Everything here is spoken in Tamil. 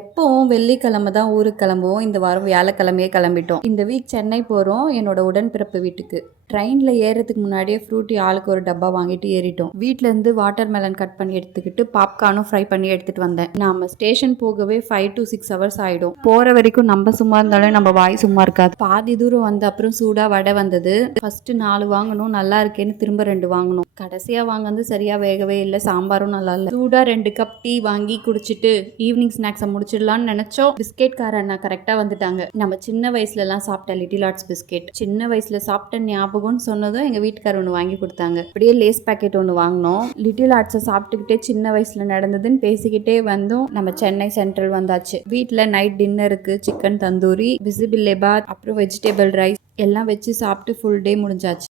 எப்பவும் வெள்ளிக்கிழமை தான் ஊருக்கு கிளம்புவோம். இந்த வாரம் வியாழக்கிழமையே கிளம்பிட்டோம். இந்த வீக் சென்னை போகிறோம் என்னோட உடன்பிறப்பு வீட்டுக்கு. ட்ரெயினில் ஏறதுக்கு முன்னாடியே ஃப்ரூட்டி ஆளுக்கு ஒரு டப்பா வாங்கிட்டு ஏறிட்டோம். வீட்டிலேருந்து வாட்டர் மெலன் கட் பண்ணி எடுத்துக்கிட்டு பாப்கார்னும் ஃப்ரை பண்ணி எடுத்துகிட்டு வந்தேன். நம்ம ஸ்டேஷன் போகவே 5 to 6 hours ஆகிடும். போகிற வரைக்கும் நம்ம சும்மா இருந்தாலும் நம்ம வாய் சும்மா இருக்காது. பாதி தூரம் வந்து அப்புறம் சூடாக வடை வந்தது. ஃபஸ்ட்டு 4 வாங்கணும், நல்லா இருக்கேன்னு திரும்ப 2 வாங்கணும். கடைசியாக வாங்கினது சரியாக வேகவே இல்லை, சாம்பாரும் நல்லா இல்லை. சூடாக 2 கப் டீ வாங்கி குடிச்சிட்டு ஈவினிங் ஸ்நாக்ஸை முடிச்சிடலான்னு நினைச்சோம். பிஸ்கெட் காரண்ணா கரெக்டா வந்துட்டாங்க. நம்ம சின்ன வயசுல எல்லாம் சாப்பிட்ட லிட்டில் ஆர்ட்ஸ் பிஸ்கெட், சின்ன வயசுல சாப்பிட்ட ஞாபகம்னு சொன்னதும் எங்க வீட்டுக்காரர் ஒன்று வாங்கி கொடுத்தாங்க. அப்படியே லேஸ் பேக்கெட் ஒன்று வாங்கினோம். லிட்டில் ஆர்ட்ஸை சாப்பிட்டுக்கிட்டே சின்ன வயசுல நடந்ததுன்னு பேசிக்கிட்டே வந்தோம். நம்ம சென்னை சென்ட்ரல் வந்தாச்சு. வீட்டில் நைட் டின்னருக்கு சிக்கன் தந்தூரி, விசிபிள் லெபாத், அப்புறம் வெஜிடபிள் ரைஸ் எல்லாம் வச்சு சாப்பிட்டு ஃபுல் டே முடிஞ்சாச்சு.